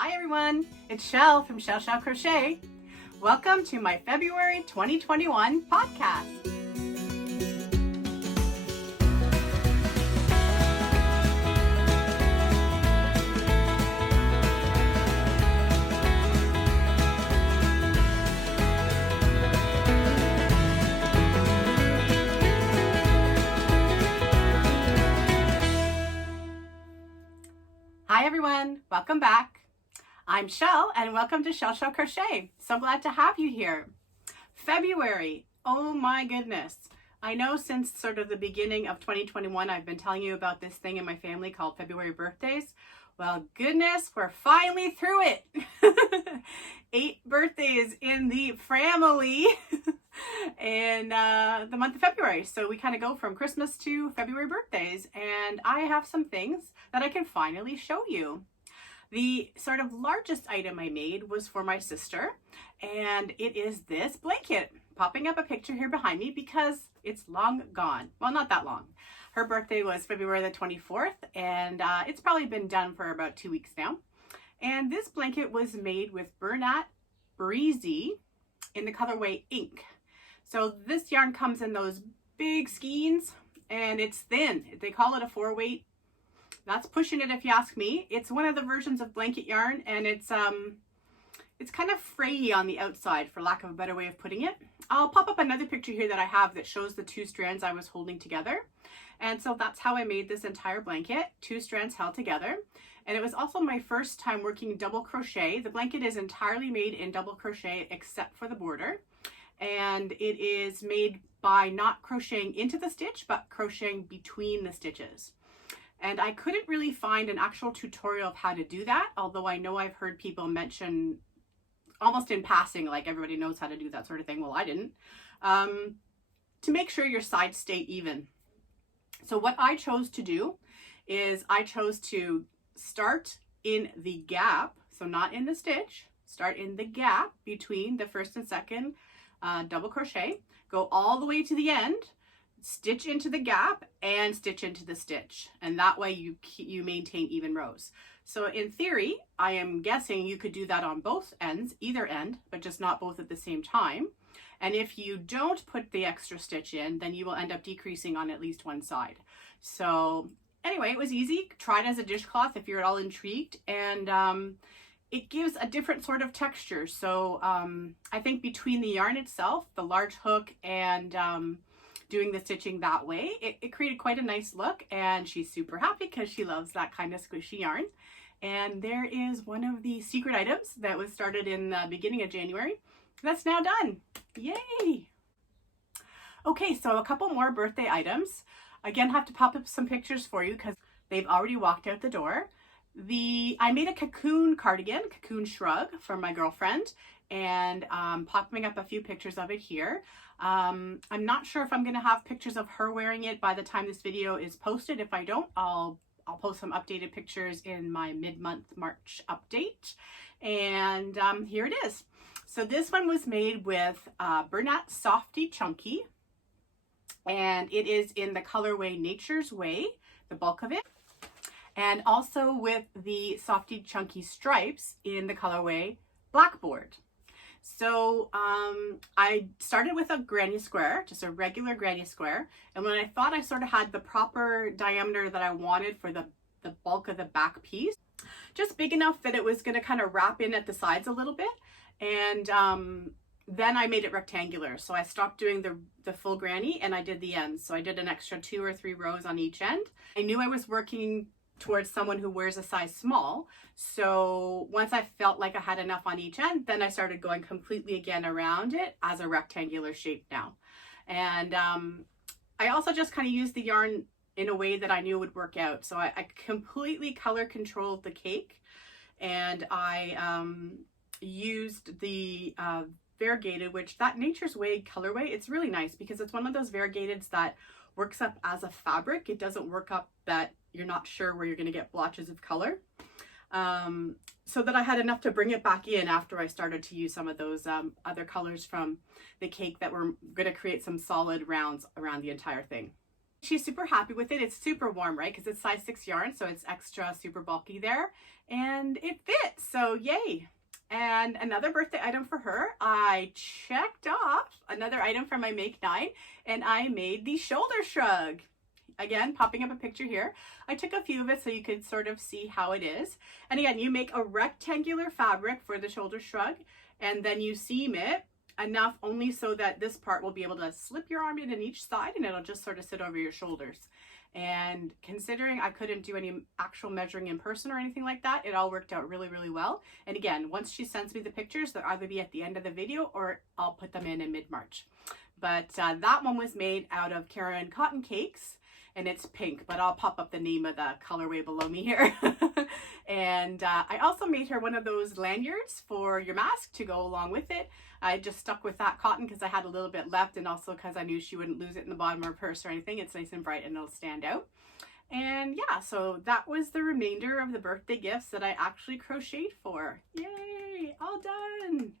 Hi everyone, it's Chelle from Chelle Crochet. Welcome to my February 2021 podcast. Hi everyone, welcome back. I'm Chelle and welcome to Chelle Crochet. So glad to have you here. February, oh my goodness. I know since sort of the beginning of 2021 I've been telling you about this thing in my family called February birthdays. Well, goodness, we're finally through it. 8 birthdays in the family in the month of February. So we kind of go from Christmas to February birthdays, and I have some things that I can finally show you. The sort of largest item I made was for my sister, and it is this blanket. Popping up a picture here behind me because it's long gone. Well, not that long. Her birthday was February the 24th, and it's probably been done for about 2 weeks now. And this blanket was made with Bernat Breezy in the colorway Ink. So this yarn comes in those big skeins, and it's thin. They call it a 4-weight. That's pushing it if you ask me. It's one of the versions of blanket yarn, and it's kind of frayy on the outside, for lack of a better way of putting it. I'll pop up another picture here that I have that shows the 2 strands I was holding together. And so that's how I made this entire blanket, 2 strands held together. And it was also my first time working double crochet. The blanket is entirely made in double crochet except for the border. And it is made by not crocheting into the stitch, but crocheting between the stitches. And I couldn't really find an actual tutorial of how to do that, although I know I've heard people mention almost in passing, like everybody knows how to do that sort of thing. Well, I didn't. To make sure your sides stay even. So what I chose to do is I chose to start in the gap, so not in the stitch, start in the gap between the first and second double crochet, go all the way to the end, stitch into the gap and stitch into the stitch, and that way you maintain even rows. So in theory, I am guessing you could do that on both ends, either end, but just not both at the same time. And if you don't put the extra stitch in, then you will end up decreasing on at least one side. So anyway, it was easy. Try it as a dishcloth if you're at all intrigued, and it gives a different sort of texture. So I think between the yarn itself, the large hook, and doing the stitching that way, it created quite a nice look, and she's super happy because she loves that kind of squishy yarn. And there is one of the secret items that was started in the beginning of January that's now done. Yay! Okay, so a couple more birthday items. Again, have to pop up some pictures for you because they've already walked out the door. I made a cocoon cardigan, cocoon shrug, for my girlfriend, and popping up a few pictures of it here. I'm not sure if I'm going to have pictures of her wearing it by the time this video is posted. If I don't, I'll post some updated pictures in my mid-month March update. And here it is. So this one was made with Bernat Softee Chunky, and it is in the colorway Nature's Way, the bulk of it, and also with the Softee Chunky stripes in the colorway Blackboard. So I started with a granny square, just a regular granny square, and when I thought I sort of had the proper diameter that I wanted for the bulk of the back piece, just big enough that it was going to kind of wrap in at the sides a little bit, and then I made it rectangular. So I stopped doing the full granny and I did the ends. So I did an extra 2 or 3 rows on each end. I knew I was working towards someone who wears a size small. So once I felt like I had enough on each end, then I started going completely again around it as a rectangular shape now. And I also just kind of used the yarn in a way that I knew would work out. So I completely color controlled the cake, and I used the variegated, which that Nature's Way colorway, it's really nice because it's one of those variegateds that works up as a fabric. It doesn't work up that you're not sure where you're going to get blotches of color. So that I had enough to bring it back in after I started to use some of those other colors from the cake that were going to create some solid rounds around the entire thing. She's super happy with it. It's super warm, right? Because it's size 6 yarn, so it's extra super bulky there. And it fits, so yay. And another birthday item for her, I checked off another item from my Make 9, and I made the shoulder shrug. Again, popping up a picture here. I took a few of it so you could sort of see how it is. And again, you make a rectangular fabric for the shoulder shrug, and then you seam it enough only so that this part will be able to slip your arm in each side, and it'll just sort of sit over your shoulders. And considering I couldn't do any actual measuring in person or anything like that, it all worked out really, really well. And again, once she sends me the pictures, they'll either be at the end of the video or I'll put them in mid-March. But that one was made out of Caron Cotton Cakes, and it's pink, but I'll pop up the name of the colorway below me here. And I also made her one of those lanyards for your mask to go along with it. I just stuck with that cotton because I had a little bit left, and also because I knew she wouldn't lose it in the bottom of her purse or anything. It's nice and bright and it'll stand out. And yeah, so that was the remainder of the birthday gifts that I actually crocheted for. Yay, all done.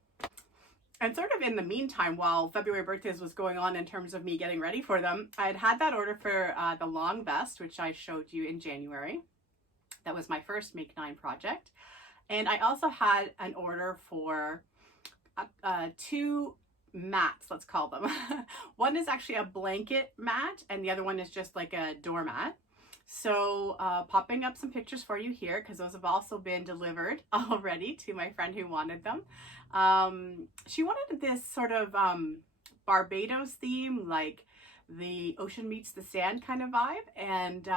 And sort of in the meantime, while February birthdays was going on in terms of me getting ready for them, I had that order for the long vest, which I showed you in January. That was my first Make 9 project. And I also had an order for 2 mats, let's call them. One is actually a blanket mat, and the other one is just like a doormat. So popping up some pictures for you here, because those have also been delivered already to my friend who wanted them. She wanted this sort of Barbados theme, like the ocean meets the sand kind of vibe. And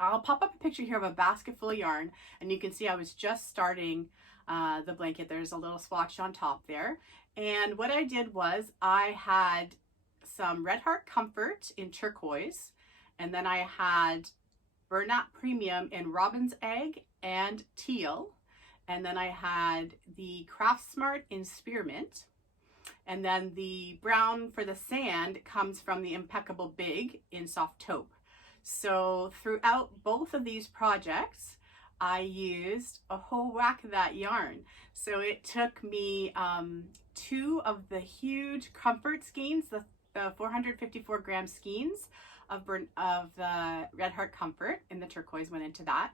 I'll pop up a picture here of a basket full of yarn, and you can see I was just starting the blanket. There's a little swatch on top there. And what I did was I had some Red Heart Comfort in turquoise, and then I had Bernat Premium in Robin's Egg and teal, and then I had the Craft Smart in Spearmint, and then the brown for the sand comes from the Impeccable Big in Soft Taupe. So throughout both of these projects, I used a whole whack of that yarn. So it took me 2 of the huge comfort skeins, the 454 gram skeins of the Red Heart Comfort, and the turquoise went into that.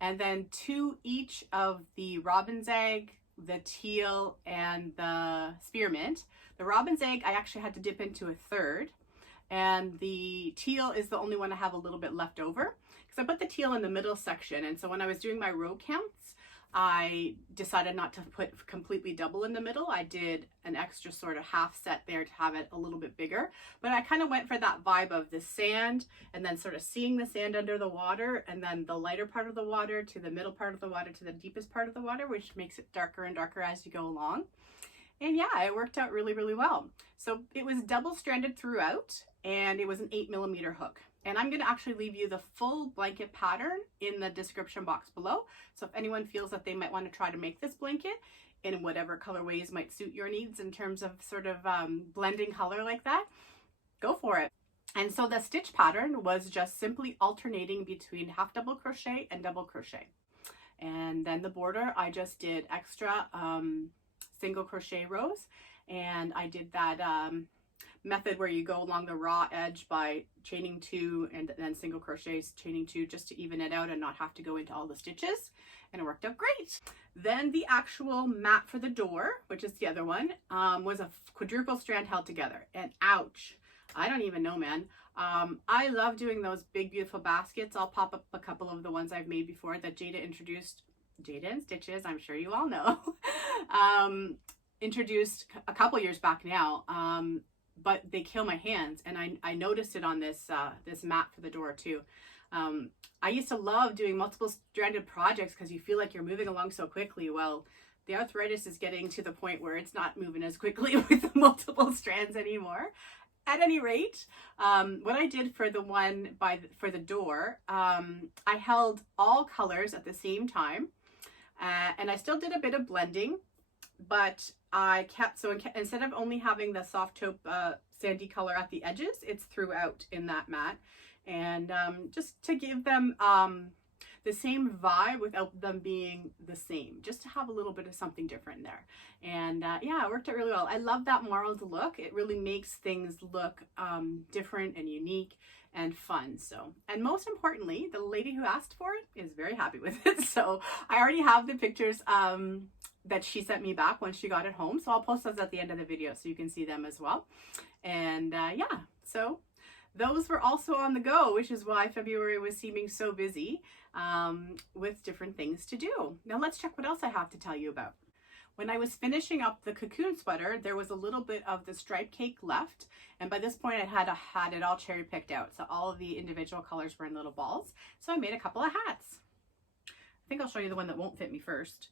And then 2 each of the Robin's Egg, the teal, and the Spearmint. The Robin's Egg I actually had to dip into a third. And the teal is the only one I have a little bit left over, because I put the teal in the middle section. And so when I was doing my row counts, I decided not to put completely double in the middle. I did an extra sort of half set there to have it a little bit bigger. But I kind of went for that vibe of the sand, and then sort of seeing the sand under the water, and then the lighter part of the water to the middle part of the water to the deepest part of the water, which makes it darker and darker as you go along. And yeah, it worked out really, really well. So it was double stranded throughout, and it was an 8mm hook. And I'm going to actually leave you the full blanket pattern in the description box below. So if anyone feels that they might want to try to make this blanket in whatever colorways might suit your needs in terms of sort of blending color like that, go for it. And so the stitch pattern was just simply alternating between half double crochet and double crochet. And then the border, I just did extra single crochet rows, and I did that method where you go along the raw edge by chaining 2 and then single crochets, chaining 2, just to even it out and not have to go into all the stitches, and it worked out great. Then the actual mat for the door, which is the other one, was a quadruple strand held together, and ouch, I don't even know, man. I love doing those big beautiful baskets. I'll pop up a couple of the ones I've made before that Jada introduced. Jada and Stitches, I'm sure you all know, introduced a couple years back now, but they kill my hands, and I noticed it on this this mat for the door too. I used to love doing multiple stranded projects because you feel like you're moving along so quickly. Well, the arthritis is getting to the point where it's not moving as quickly with the multiple strands anymore. At any rate, what I did for the one for the door, I held all colors at the same time, and I still did a bit of blending, but I kept, so instead of only having the soft taupe sandy color at the edges, it's throughout in that mat. And just to give them the same vibe without them being the same, just to have a little bit of something different there. And yeah, it worked out really well. I love that marled look. It really makes things look different and unique and fun. So, and most importantly, the lady who asked for it is very happy with it. So I already have the pictures that she sent me back when she got it home. So I'll post those at the end of the video so you can see them as well. And yeah, so those were also on the go, which is why February was seeming so busy with different things to do. Now let's check what else I have to tell you about. When I was finishing up the cocoon sweater, there was a little bit of the stripe cake left. And by this point I had it all cherry picked out. So all of the individual colors were in little balls. So I made a couple of hats. I think I'll show you the one that won't fit me first.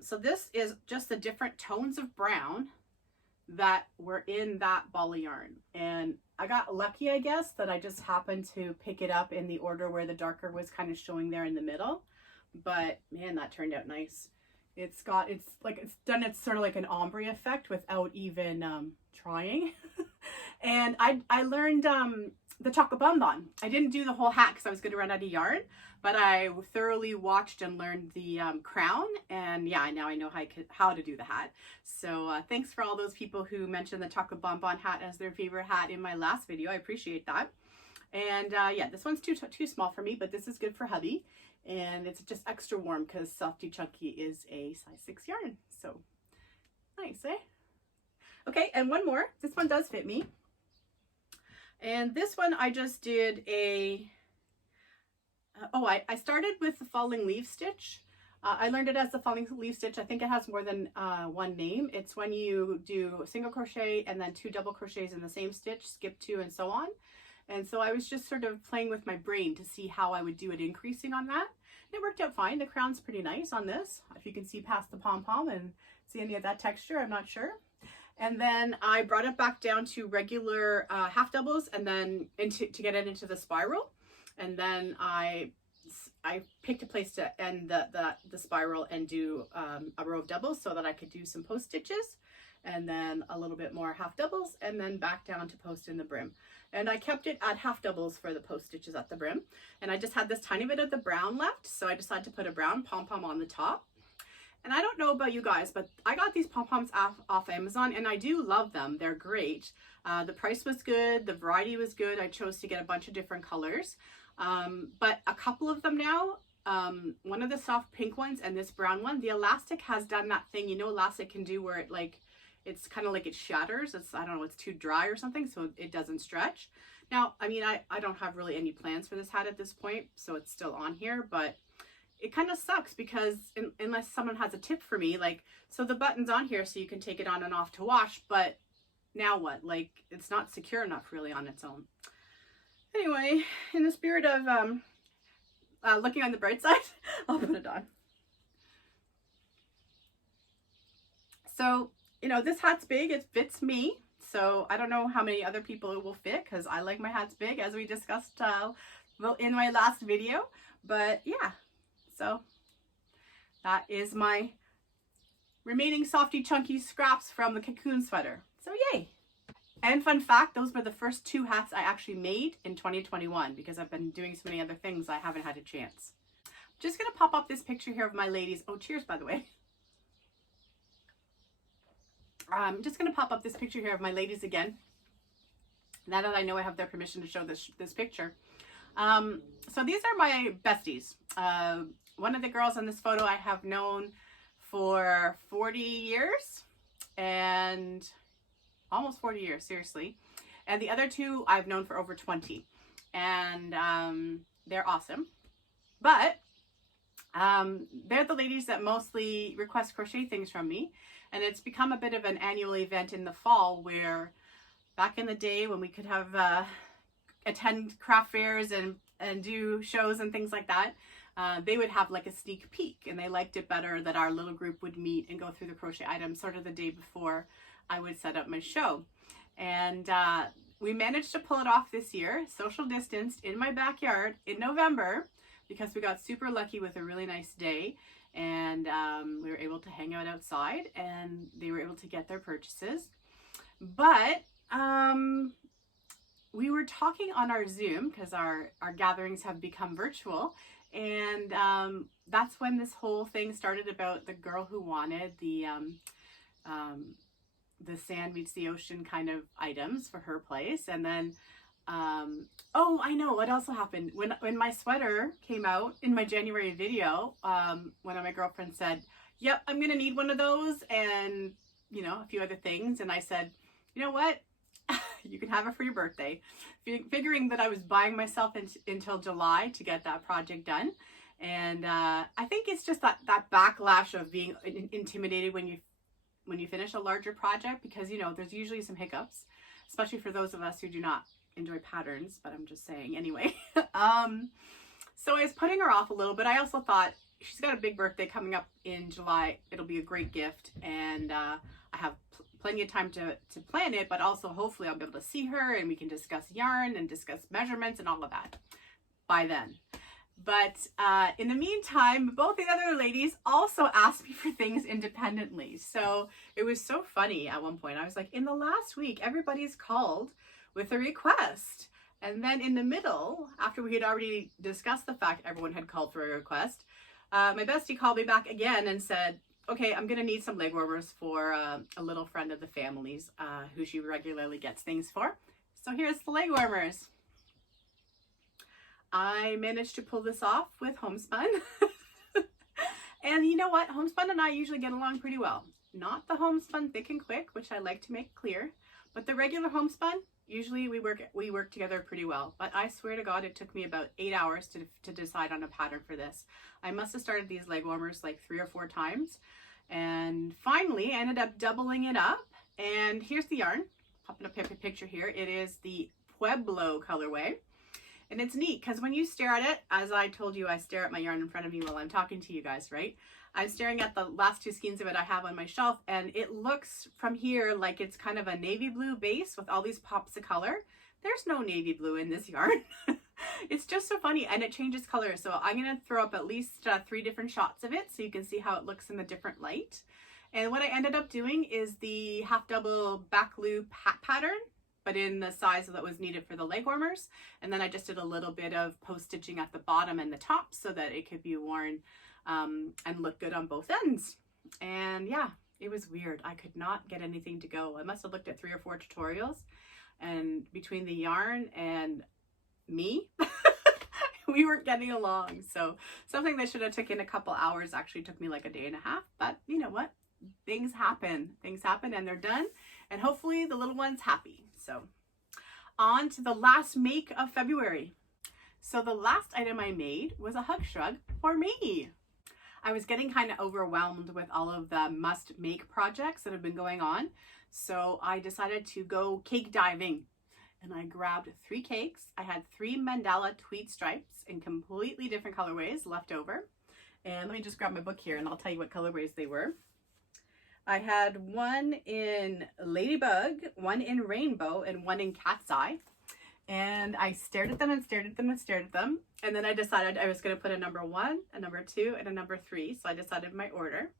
So this is just the different tones of brown that were in that ball of yarn. And I got lucky, I guess, that I just happened to pick it up in the order where the darker was kind of showing there in the middle. But man, that turned out nice. It's done its sort of like an ombre effect without even trying. And I learned the chocolate bonbon. I didn't do the whole hat because I was going to run out of yarn, but I thoroughly watched and learned the crown, and yeah, now I know how to do the hat. So thanks for all those people who mentioned the chocolate bonbon hat as their favorite hat in my last video. I appreciate that. And yeah, this one's too small for me, but this is good for hubby, and it's just extra warm because Softee Chunky is a size 6 yarn. So nice, eh? Okay, and one more. This one does fit me. And this one I just did a, I started with the falling leaf stitch. I learned it as the falling leaf stitch. I think it has more than one name. It's when you do a single crochet and then 2 double crochets in the same stitch, skip 2 and so on. And so I was just sort of playing with my brain to see how I would do it increasing on that. It worked out fine. The crown's pretty nice on this. If you can see past the pom-pom and see any of that texture, I'm not sure. And then I brought it back down to regular half doubles, and then to get it into the spiral. And then I picked a place to end the spiral and do a row of doubles so that I could do some post stitches, and then a little bit more half doubles, and then back down to post in the brim. And I kept it at half doubles for the post stitches at the brim. And I just had this tiny bit of the brown left, so I decided to put a brown pom-pom on the top. And I don't know about you guys, but I got these pom-poms off Amazon, and I do love them. They're great. The price was good. The variety was good. I chose to get a bunch of different colors. But a couple of them now, one of the soft pink ones and this brown one, the elastic has done that thing, you know, elastic can do where it's kind of like it shatters. I don't know, it's too dry or something, so it doesn't stretch. Now, I mean, I don't have really any plans for this hat at this point, so it's still on here, but it kind of sucks because unless someone has a tip for me, like, so the button's on here so you can take it on and off to wash, but now what? Like, it's not secure enough really on its own. Anyway, in the spirit of looking on the bright side, I'll put it on. So, you know, this hat's big, it fits me. So I don't know how many other people it will fit because I like my hats big, as we discussed in my last video. But yeah, so that is my remaining Softee Chunky scraps from the cocoon sweater. So yay! And fun fact, those were the first 2 hats I actually made in 2021 because I've been doing so many other things I haven't had a chance. I'm just going to pop up this picture here of my ladies. Oh, cheers, by the way. I'm just going to pop up this picture here of my ladies again, now that I know I have their permission to show this picture. So these are my besties. One of the girls in this photo I have known for 40 years, and almost 40 years, seriously. And the other 2 I've known for over 20. And they're awesome. But they're the ladies that mostly request crochet things from me. And it's become a bit of an annual event in the fall where back in the day when we could have attend craft fairs and do shows and things like that, they would have like a sneak peek, and they liked it better that our little group would meet and go through the crochet items sort of the day before I would set up my show. And we managed to pull it off this year, social distanced in my backyard in November, because we got super lucky with a really nice day, and we were able to hang out outside and they were able to get their purchases. But we were talking on our Zoom, because our gatherings have become virtual, And that's when this whole thing started about the girl who wanted the sand meets the ocean kind of items for her place. And then oh, I know what also happened when my sweater came out in my January video. One of my girlfriends said, yep, I'm gonna need one of those, and you know, a few other things. And I said, you know what, you can have it for your birthday, figuring that I was buying myself until July to get that project done. And I think it's just that backlash of being intimidated when you finish a larger project, because you know there's usually some hiccups, especially for those of us who do not enjoy patterns, but I'm just saying anyway. So I was putting her off a little bit. I also thought she's got a big birthday coming up in July. It'll be a great gift, and I have plenty of time to plan it, but also hopefully I'll be able to see her and we can discuss yarn and discuss measurements and all of that by then. But in the meantime, both the other ladies also asked me for things independently. So it was so funny at one point. I was like, in the last week, everybody's called with a request. And then in the middle, after we had already discussed the fact everyone had called for a request, my bestie called me back again and said, okay, I'm going to need some leg warmers for a little friend of the family's who she regularly gets things for. So here's the leg warmers. I managed to pull this off with homespun. And you know what? Homespun and I usually get along pretty well. Not the homespun thick and quick, which I like to make clear, but the regular homespun, usually we work together pretty well. But I swear to God, it took me about 8 hours to decide on a pattern for this. I must have started these leg warmers like 3 or 4 times. And finally, I ended up doubling it up. And here's the yarn. Popping up a picture here. It is the Pueblo colorway. And it's neat because when you stare at it, as I told you, I stare at my yarn in front of me while I'm talking to you guys, right? I'm staring at the last 2 skeins of it I have on my shelf, and it looks from here like it's kind of a navy blue base with all these pops of color. There's no navy blue in this yarn. It's just so funny, and it changes color. So I'm going to throw up at least 3 different shots of it so you can see how it looks in the different light. And what I ended up doing is the half double back loop hat pattern, but in the size that was needed for the leg warmers. And then I just did a little bit of post stitching at the bottom and the top so that it could be worn and look good on both ends. And yeah, it was weird. I could not get anything to go. I must have looked at 3 or 4 tutorials, and between the yarn and me, we weren't getting along. So something that should have taken a couple hours actually took me like a day and a half. But you know what? Things happen and they're done, and hopefully the little one's happy. So on to the last make of February. So the last item I made was a hug shrug for me. I was getting kind of overwhelmed with all of the must make projects that have been going on. So I decided to go cake diving, and I grabbed 3 cakes. I had 3 mandala tweed stripes in completely different colorways left over. And let me just grab my book here and I'll tell you what colorways they were. I had one in Ladybug, one in Rainbow, and one in Cat's Eye. And I stared at them and stared at them and stared at them. And then I decided I was going to put a number 1, a number 2, and a number 3. So I decided my order.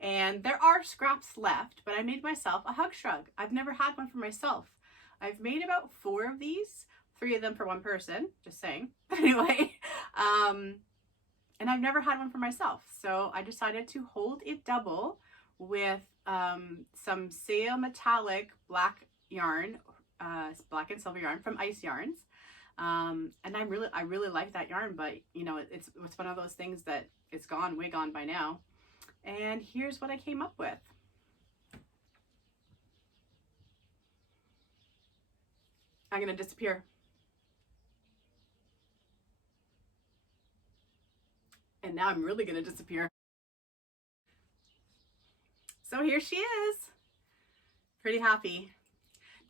And there are scraps left, but I made myself a hug shrug. I've never had one for myself. I've made about 4 of these, 3 of them for one person, just saying. Anyway, and I've never had one for myself. So I decided to hold it double with some Sail Metallic black yarn, black and silver yarn from Ice Yarns. And I really like that yarn, but you know, it's one of those things that it's gone, way gone by now. And here's what I came up with. I'm gonna disappear. And now I'm really gonna disappear. So here she is. Pretty happy.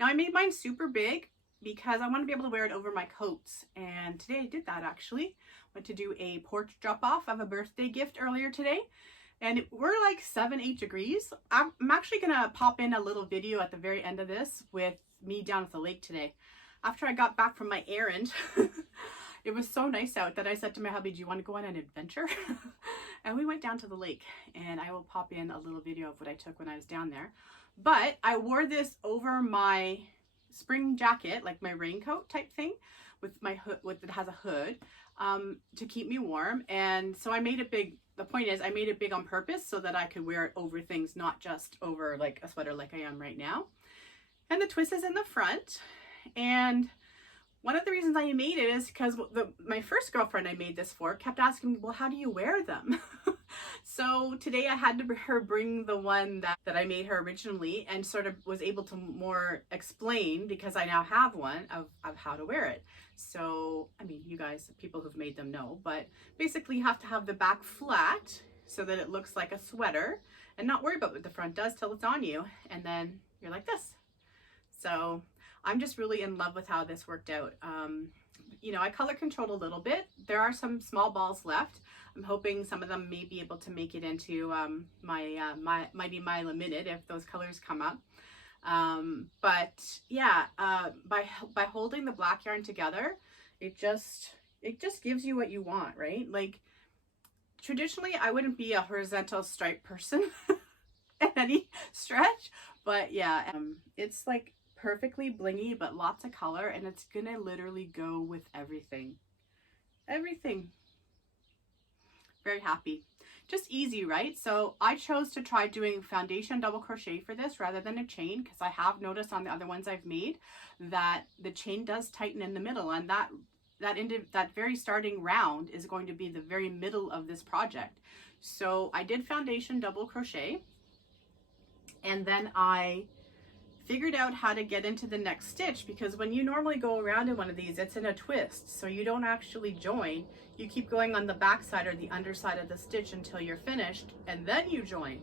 Now I made mine super big because I want to be able to wear it over my coats. And today I did that actually. Went to do a porch drop off of a birthday gift earlier today. And we're like 7-8 degrees. I'm actually gonna pop in a little video at the very end of this with me down at the lake today. After I got back from my errand, it was so nice out that I said to my hubby, do you want to go on an adventure? And we went down to the lake, and I will pop in a little video of what I took when I was down there. But I wore this over my spring jacket, like my raincoat type thing, with my hood, it has a hood, to keep me warm. And so I made it big. The point is I made it big on purpose so that I could wear it over things, not just over like a sweater like I am right now. And the twist is in the front. And one of the reasons I made it is because my first girlfriend I made this for kept asking me, well, how do you wear them? So today I had her bring the one that I made her originally, and sort of was able to more explain, because I now have one, of how to wear it. So, I mean, you guys, people who've made them know, but basically you have to have the back flat so that it looks like a sweater, and not worry about what the front does till it's on you. And then you're like this. So I'm just really in love with how this worked out. You know, I color controlled a little bit. There are some small balls left. I'm hoping some of them may be able to make it into my Mighty Mila Minute if those colors come up. But yeah, by holding the black yarn together, it just gives you what you want, right? Like, traditionally I wouldn't be a horizontal stripe person in any stretch, but yeah, it's like perfectly blingy, but lots of color, and it's gonna literally go with everything. Very happy. Just easy, right? So I chose to try doing foundation double crochet for this rather than a chain, because I have noticed on the other ones I've made that the chain does tighten in the middle, and that very starting round is going to be the very middle of this project. So I did foundation double crochet, and then I figured out how to get into the next stitch, because when you normally go around in one of these, it's in a twist, so you don't actually join. You keep going on the back side or the underside of the stitch until you're finished, and then you join.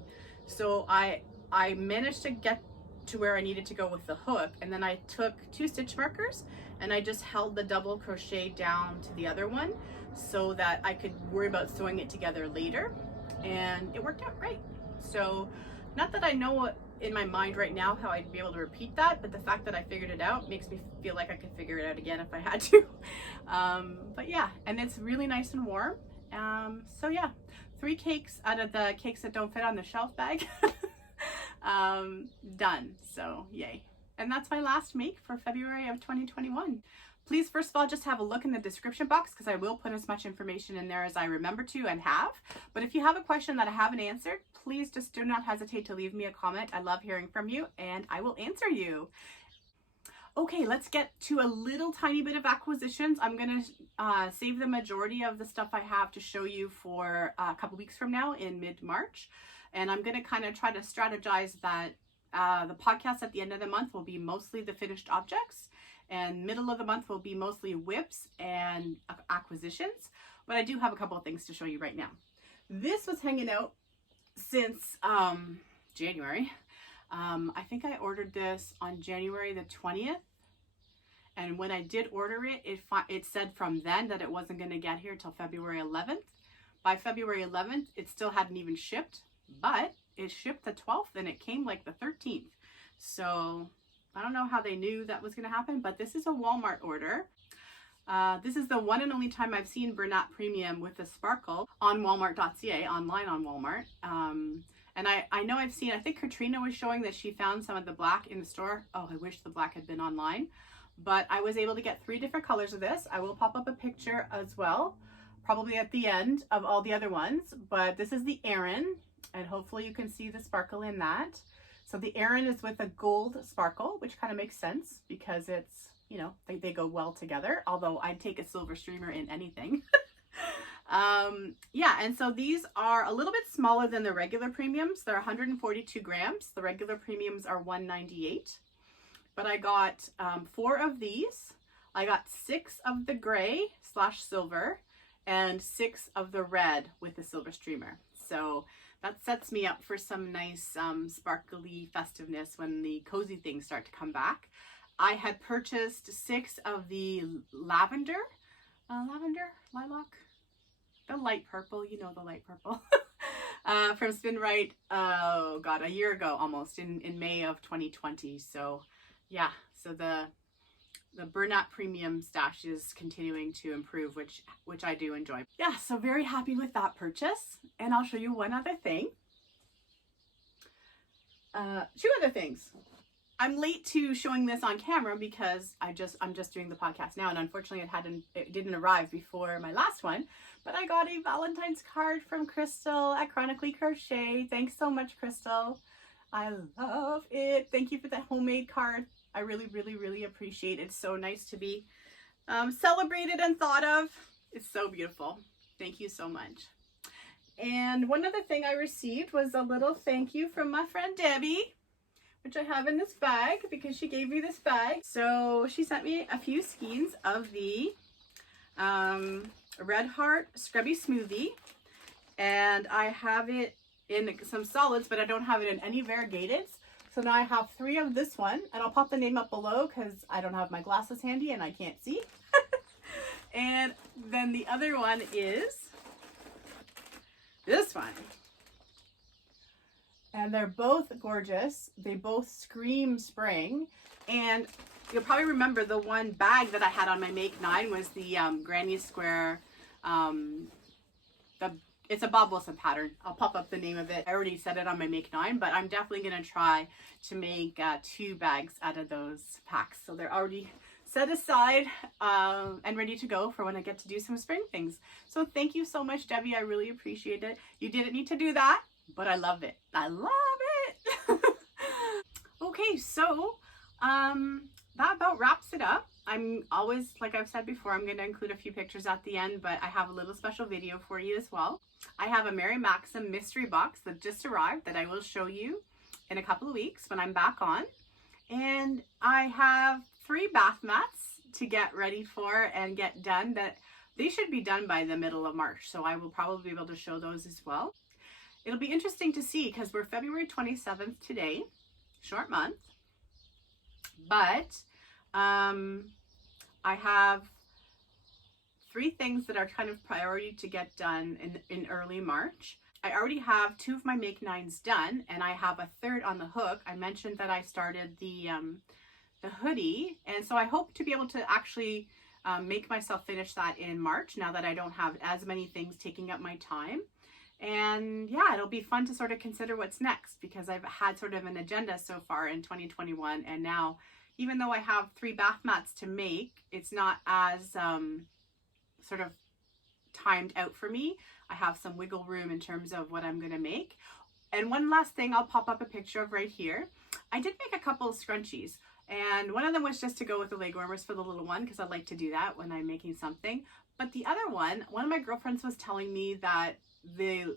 So I managed to get to where I needed to go with the hook, and then I took 2 stitch markers and I just held the double crochet down to the other one so that I could worry about sewing it together later, and it worked out right. So not that I know what in my mind right now how I'd be able to repeat that, but the fact that I figured it out makes me feel like I could figure it out again if I had to. But yeah, and it's really nice and warm. So yeah, 3 cakes out of the cakes that don't fit on the shelf bag done. So yay. And that's my last make for February of 2021. Please, first of all, just have a look in the description box, because I will put as much information in there as I remember to and have. But if you have a question that I haven't answered, please just do not hesitate to leave me a comment. I love hearing from you, and I will answer you. Okay, let's get to a little tiny bit of acquisitions. I'm going to save the majority of the stuff I have to show you for a couple weeks from now in mid-March. And I'm going to kind of try to strategize that the podcast at the end of the month will be mostly the finished objects, and middle of the month will be mostly whips and acquisitions. But I do have a couple of things to show you right now. This was hanging out since January. I think I ordered this on January the 20th. And when I did order it, it said from then that it wasn't going to get here till February 11th. By February 11th, it still hadn't even shipped, but it shipped the 12th and it came like the 13th. So I don't know how they knew that was going to happen, but this is a Walmart order. This is the one and only time I've seen Bernat Premium with the sparkle on Walmart.ca, online on Walmart. And I know I think Katrina was showing that she found some of the black in the store. Oh, I wish the black had been online. But I was able to get 3 different colors of this. I will pop up a picture as well, probably at the end of all the other ones. But this is the Aran, and hopefully you can see the sparkle in that. So the Aran is with a gold sparkle, which kind of makes sense because it's, you know, they go well together. Although I'd take a silver streamer in anything. Yeah, and so these are a little bit smaller than the regular premiums. They're 142 grams. The regular premiums are 198. But I got 4 of these. I got 6 of the gray / silver and 6 of the red with the silver streamer. So that sets me up for some nice sparkly festiveness when the cozy things start to come back. I had purchased 6 of the lavender, lilac, the light purple, you know, the light purple, from Spin Right, oh God, a year ago almost, in May of 2020. So yeah, so the Bernat Premium stash is continuing to improve, which I do enjoy. Yeah, so very happy with that purchase. And I'll show you one other thing. 2 other things. I'm late to showing this on camera because I'm just doing the podcast now, and unfortunately it didn't arrive before my last one. But I got a Valentine's card from Crystal at Chronically Crochet. Thanks so much, Crystal. I love it. Thank you for that homemade card. I really, really, really appreciate it. It's so nice to be celebrated and thought of. It's so beautiful. Thank you so much. And one other thing I received was a little thank you from my friend Debbie, which I have in this bag because she gave me this bag. So she sent me a few skeins of the Red Heart Scrubby Smoothie, and I have it in some solids, but I don't have it in any variegateds. So now I have 3 of this one, and I'll pop the name up below because I don't have my glasses handy and I can't see. And then the other one is this one. And they're both gorgeous. They both scream spring. And you'll probably remember the one bag that I had on my Make 9 was the Granny Square. It's a Bob Wilson pattern. I'll pop up the name of it. I already said it on my Make 9, but I'm definitely going to try to make 2 bags out of those packs. So they're already set aside and ready to go for when I get to do some spring things. So thank you so much, Debbie. I really appreciate it. You didn't need to do that, but I love it. I love it. Okay, so that about wraps it up. I'm always, like I've said before, I'm going to include a few pictures at the end, but I have a little special video for you as well. I have a Mary Maxim mystery box that just arrived that I will show you in a couple of weeks when I'm back on. And I have 3 bath mats to get ready for and get done. That they should be done by the middle of March, so I will probably be able to show those as well. It'll be interesting to see because we're February 27th today, short month, but I have 3 things that are kind of priority to get done in early March. I already have 2 of my Make 9s done, and I have a 3rd on the hook. I mentioned that I started the hoodie, and so I hope to be able to actually make myself finish that in March now that I don't have as many things taking up my time. And yeah, it'll be fun to sort of consider what's next because I've had sort of an agenda so far in 2021, and now even though I have 3 bath mats to make, it's not as sort of timed out for me. I have some wiggle room in terms of what I'm going to make. And one last thing I'll pop up a picture of right here. I did make a couple of scrunchies, and one of them was just to go with the leg warmers for the little one because I like to do that when I'm making something. But the other one of my girlfriends was telling me that the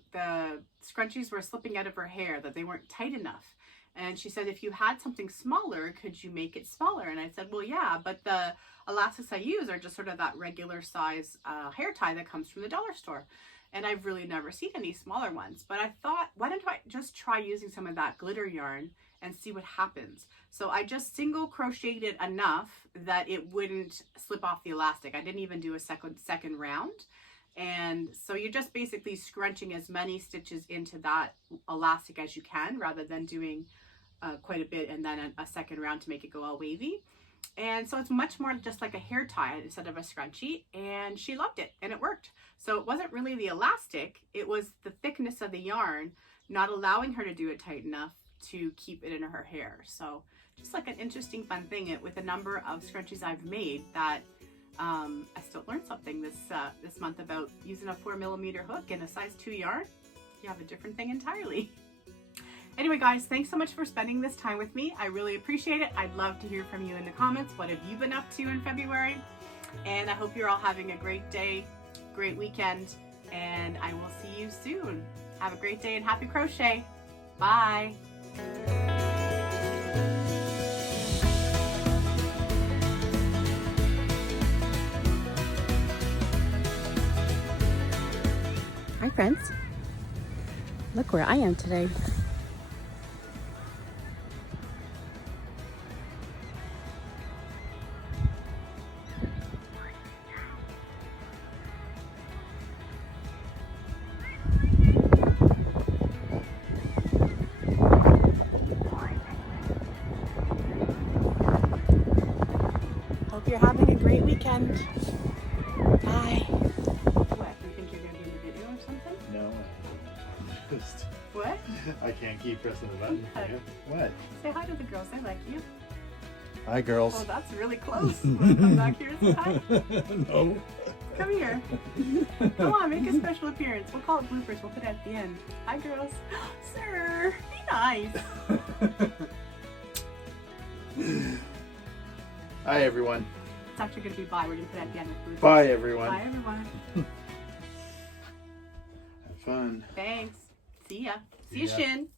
scrunchies were slipping out of her hair, that they weren't tight enough. And she said, if you had something smaller, could you make it smaller? And I said, well, yeah, but the elastics I use are just sort of that regular size hair tie that comes from the dollar store. And I've really never seen any smaller ones. But I thought, why don't I just try using some of that glitter yarn and see what happens? So I just single crocheted it enough that it wouldn't slip off the elastic. I didn't even do a second round. And so you're just basically scrunching as many stitches into that elastic as you can rather than doing quite a bit and then a second round to make it go all wavy. And so it's much more just like a hair tie instead of a scrunchie, and she loved it and it worked. So it wasn't really the elastic, it was the thickness of the yarn not allowing her to do it tight enough to keep it in her hair. So just like an interesting fun thing with a number of scrunchies I've made that I still learned something this month about using a 4mm hook and a size 2 yarn. You have a different thing entirely. Anyway, guys, thanks so much for spending this time with me. I really appreciate it. I'd love to hear from you in the comments. What have you been up to in February? And I hope you're all having a great day, great weekend, and I will see you soon. Have a great day and happy crochet. Bye. Hi friends, look where I am today. Hope you're having a great weekend. Bye. What, you think you're going to be in the video or something? No, just What? I can't keep pressing the button for you. What? Say hi to the girls. They like you. Hi, girls. Oh, that's really close. Want to come back here and say hi? No. Come here. Come on, make a special appearance. We'll call it bloopers. We'll put it at the end. Hi, girls. Sir, be nice. Hi, everyone. It's actually going to be bye. We're going to put it at the end with bloopers. Bye, everyone. Bye, everyone. Have fun. Thanks. See ya. See See you, ya. Shin.